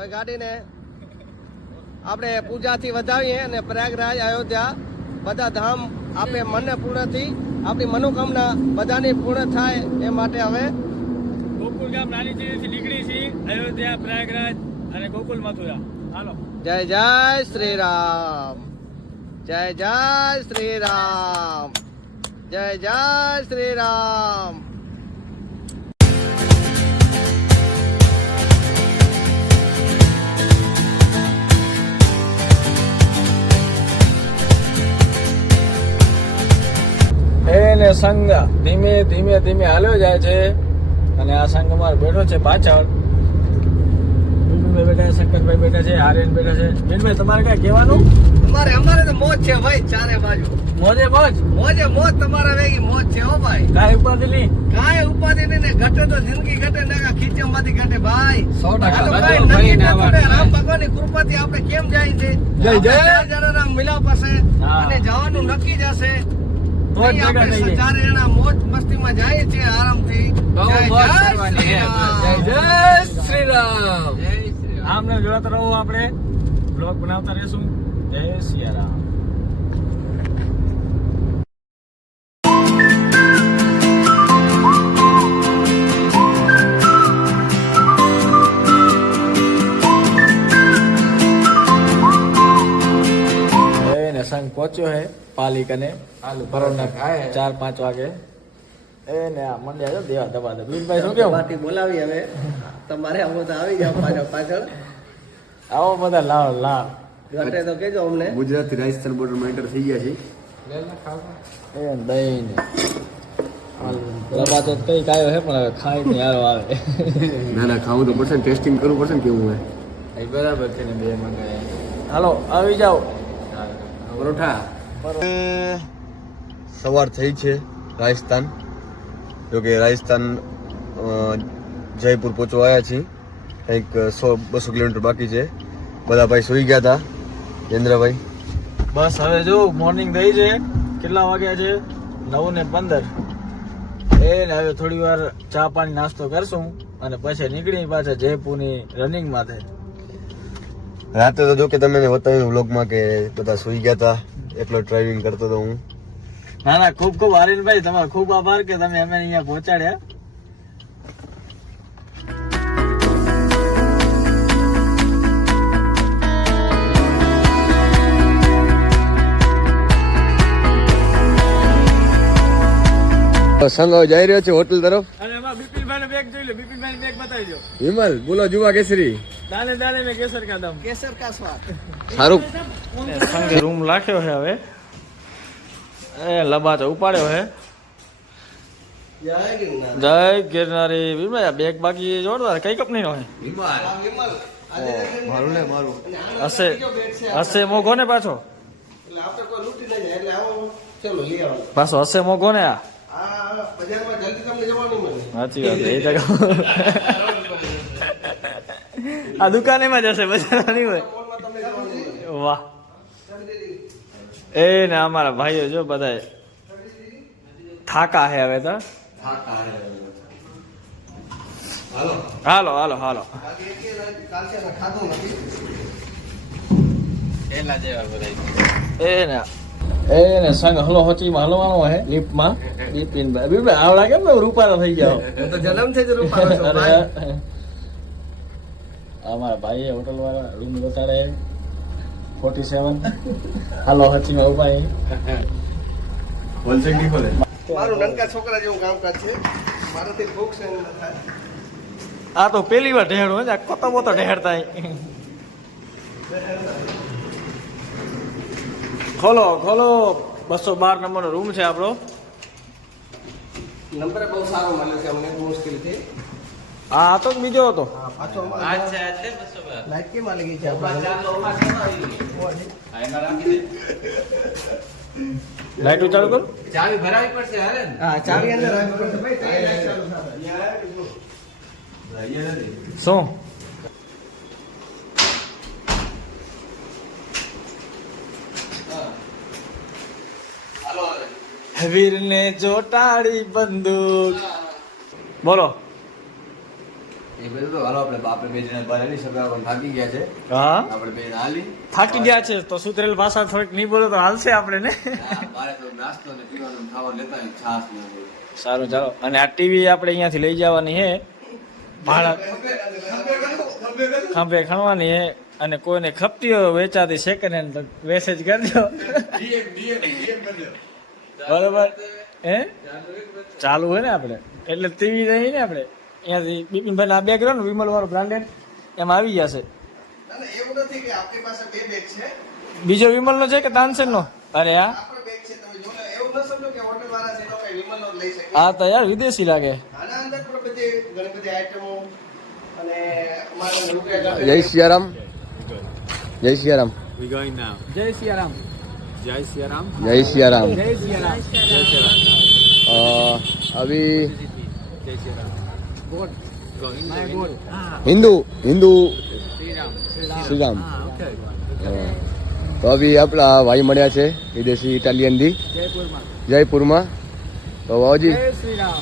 હવે ગાડીને આપણે પૂજાથી વધાવીએ અને પ્રયાગરાજ અયોધ્યા બધા ધામ આપણે મને પૂર્ણથી આપણી મનોકામના બધાની પૂર્ણ થાય એ માટે હવે ગોકુલ ગામ નાની ચીડીથી નીકળી છે અયોધ્યા પ્રયાગરાજ અને ગોકુલ મથુરા. હાલો. જય જય શ્રી રામ, જય જય શ્રી રામ, જય જય શ્રી રામ. એને સંઘ ધીમે ધીમે ધીમે હાલ્યો જાય છે અને આ સંઘ અમારો બેઠો છે પાછળ. બિપિનભાઈ બેઠા છે, શંકરભાઈ બેઠા છે, આર્યન બેઠા છે. બિપિનભાઈ તમારે કઈ કહેવાનું? અમારે તો મોજ છે ભાઈ, ચારે બાજુ મોજે મોજ. મોજે મોજ, તમારા વેગી મોજ છે હો ભાઈ. કાંઈ ઉપાધિ નહીં, કાંઈ ઉપાધિ નહીં ને ઘટે તો જિંદગી ઘટે ને ખીચમમાંથી ઘટે ભાઈ. 100%. રામ ભગવાનની કૃપાથી આપણે કેમ જાય છે? જય જય. ચારે રામ મિલાપ હશે અને જવાનું નક્કી જ હશે. તો જ ભેગા થઈ જાય. ચારે જણા મોજ મસ્તીમાં જાય છે આરામથી. જય જય શ્રી રામ. આમને જોતા રહો, આપણે બ્લોગ બનાવતા રહેશું. જય શ્રી રામ. સંઘ પહોંચ્યો હે પાલી કને પરોના 4-5 વાગે. એને આ મંડ્યા જો દેવા દબા દે. બીનભાઈ શું કેવું? પાર્ટી બોલાવી હવે તમારે આવો તો આવી જાવ પાછળ. આવો બધા લાવ લાવ ઘટે તો કેજો અમને. ગુજરાતથી રાજસ્થાન બોર્ડરમાં એન્ટર થઈ ગયા છે. એ દહીં ને દબા તો કઈ કાયો હે પણ હવે ખાઈ ને યારો આવે. ના ના, ખાવું તો પડશે ને, ટેસ્ટિંગ કરવું પડશે ને કેવું હોય. એ બરાબર છે ને, બે મંગાય. હાલો આવી જાઓ. પરોઠા સવાર થઈ છે રાજસ્થાન. જોકે રાજસ્થાન જયપુર પહોંચવા આવ્યા છીએ. કંઈક 100-200 કિલોમીટર બાકી છે. બધા ભાઈ સુઈ ગયા હતા. જયેન્દ્રભાઈ બસ હવે જો મોર્નિંગ થઈ છે. કેટલા વાગ્યા છે? 9:15. એને હવે થોડી વાર ચા પાણી નાસ્તો કરશું અને પછી નીકળી પાછા જયપુરની રનિંગ માટે. રાતે તો જો કે તમે બતાવ્યું વ્લોગમાં કે બધા સુઈ ગયા હતા, એકલો ડ્રાઇવિંગ કરતો હતો હું. ના ના, ખૂબ ખૂબ આર્યનભાઈ, તમારો ખૂબ આભાર કે તમે અમે અહીંયા પહોંચાડ્યા. સંઘ હવે જઈ રહ્યો છે હોટલ તરફ. અને એમાં બિપિનભાઈ નો બેગ જોઈ લો. બિપિનભાઈ નો બેગ બતાવી દો. વિમલ બોલો, જુવા કેસરી. દાને દાને મેં કેસર કા દમ. કેસર કા સ્વાદ. સારું. સંઘે રૂમ રાખ્યો છે હવે. એ લબાચો ઉપાડ્યો છે. જય ગિરનાર. જય ગિરનારી. બિપિનભાઈ બેગ બાકી જોરદાર. કઈ કંપની નો છે? વિમલ. મારું ને મારું હશે મોઘો ને પાછો. એટલે આપણે કોઈ લૂંટી ન જાય એટલે આવો ચલો લઈ આવો. પાછો હશે મોઘો ને. આ બજારમાં જલ્દી તમને જવા નહીં મળે. સાચી વાત. એ જગા આ દુકાનેમાં જ હશે, બજારમાં નહીં હોય. વાહ. એ ને અમારા ભાઈઓ જો બધા થાકા હે હવે તો. હાલો હાલો હાલો. એને સંગ હલો હોચીમાં હલવાનો હે લિફ્ટમાં. બિપિનભાઈ આવડા કેમ ને રૂપાળા થઈ ગયા? હું તો જન્મથી જ રૂપાળો છું ભાઈ. અમારા ભાઈએ હોટલ વાળા રૂમ બતાડે 47. હાલો હોચીમાં ઉભા. હોલસેલ ની ખોલે. મારું નનકા છોકરા જેવું કામકાજ છે. મારાથી ભૂખ સહન ન થાય. આ તો પેલી વાર ઢેડો હે, કોતો બોતો ઢેડતા. ખોલો ખોલો. 212 નંબરનો રૂમ છે આપણો. નંબર બહુ સારો મળ્યો છે અમને, મુશ્કેલથી. આ તો બીજો હતો. પાછો લાઈટ કેમ આવી ગઈ છે? લાઈટ ચાલુ કર. ચાવી ભરાવી પડશે. હા, ચાવી અંદર રાખવી પડશે ભાઈ. શું વીરને ચોટાડી બંદૂક. બોલો એ બધું તો હાલો આપણે બે જણા બહાર આવી સગા પણ થાકી ગયા છે હા આપણે બે હાલી થાકી ગયા છે તો સુધરેલ ભાષા થોડીક નહીં બોલો તો હાલશે આપણે ને બારે તો નાસ્તો ને પીવાનું ખાવાનું લેતા હોય છાસ ને એવું. સારું ચાલો અને આ ટીવી આપણે અહીંયાથી લઈ જવાની હે ભાડા ખંભે ખણવાની હે અને કોઈને ખપતી હોય વેચાતી સેકન્ડ હેન્ડ તો મેસેજ કરજો બરોબર હે ચાલુ હોય ને આપણે એટલે ટીવી રહી ને આપણે અહીંયાથી બિપિનભાઈ આ બેગ રહ્યો ને વિમલ વાળો બ્રાન્ડેડ એમાં આવી જશે એવું નથી કે આપણી પાસે બે બેગ છે, બીજો વિમલનો છે કે તાનસેનનો અરે હા આપણો બેગ છે. તમે જો એવું ન સમજો કે હોટેલ વાળા છે લોકો વિમલનો જ લઈ શકે. આ તો યાર વિદેશી લાગે આના અંદર પણ બધી ઘણી બધી આઈટમો અને અમારા રૂપિયા જય સિયારામ જય સિયારામ જય સિયારામ જય સિયારામ જય સિયારામ अभी हिंदू श्री राम તો અભી આપણા ભાઈ મળ્યા છે વિદેશી ઇટાલિયન થી જયપુરમાં તો બાબુજી જય શ્રી રામ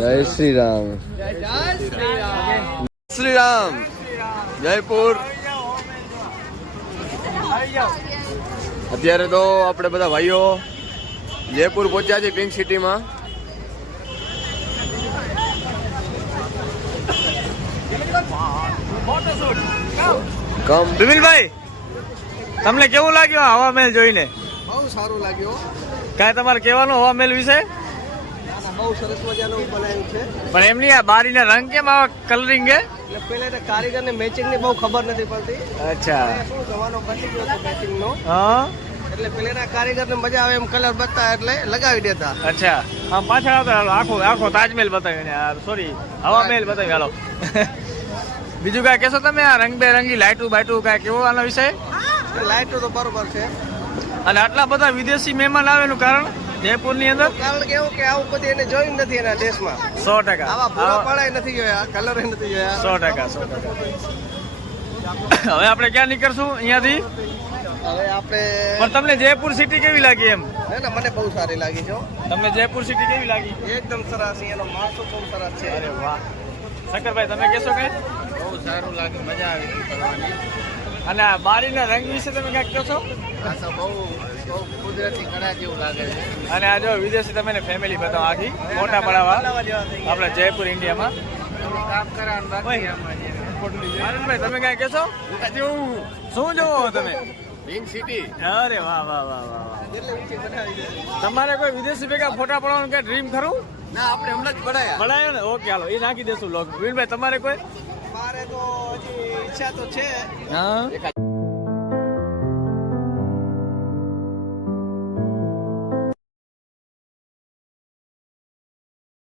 જય શ્રી રામ શ્રી રામ જયપુર અત્યારે તો આપણે બધા ભાઈઓ જયપુર પહોંચ્યા છે પિંક સિટીમાં વિપિનભાઈ તમને કેવું લાગ્યું હવા મહેલ જોઈને બહુ સારું લાગ્યું. કાંઈ તમારે કહેવાનું હવા મહેલ વિશે બહુ સરસ મજાનું બનાવ્યું છે. પણ એમની આ બારીના રંગ કેમ આવા કલરિંગ હે એટલે પહેલા કારીગરને મેચિંગની બહુ ખબર નથી પડતી. અચ્છા શું જવાનો બચી ગયો હતો મેચિંગનો, હા એટલે પેલેના કારીગરને મજા આવે એમ કલર બચતા એટલે લગાવી દેતા. અચ્છા આમ પાછળ આવતા હાલો આખો આખો તાજમહેલ બતાવ્યો ને યાર સોરી હવા મહેલ બતાવ્યો હાલો બીજું કાંઈ કહેશો તમે આ રંગબેરંગી લાઇટું બાઇટું કાંઈ કેવો આનો વિષય લાઈટો તો બરોબર છે. અને આટલા બધા વિદેશી મહેમાન આવેનું કારણ જયપુરની અંદર કારણ કે એવું કે આવું બધું એને જોયું નથી એના દેશમાં. 100% આવા પૂરા પાડા નથી જોયા, કલર નથી જોયા. 100% હવે આપણે ક્યાં નીકળશું અહીંયાથી હવે આપણે પણ તમને જયપુર સિટી કેવી લાગી એમ ને મને બહુ સારી લાગી છે હો. તમને જયપુર સિટી કેવી લાગી એકદમ સરસ, એનો માણસો બહુ સરસ છે. અરે વાહ શંકરભાઈ તમે કહેશો કઈ બહુ સારું લાગે, મજા આવી કરવાની. અને આ બારીના રંગ વિશે તમે કાંઈક કહેશો આ તો બહુ બહુ કુદરતી કળા જેવું લાગે છે. અને આ જો વિદેશી તમે ફેમિલી બતાવો આખી મોટા પડાવા આપણા જયપુર ઇન્ડિયામાં કામ કરવાનું બાકી આમાં છે. આનંદભાઈ તમે કાંઈ કહેશો શું જોવો તમે પિંક સિટી અરે વાહ વાહ વાહ વાહ વાહ એટલે ઊંચી બનાવી છે. તમારે કોઈ વિદેશી ભેગા ફોટા પડાવવાનું કઈ ડ્રીમ ખરું ના આપણે હમણાં જ બનાવ્યા. પડાયો ને ઓકે હાલો એ નાખી દેશું લોક વિનભાઈ તમારે કોઈ મારે તો હજી ઈચ્છા તો છે. હા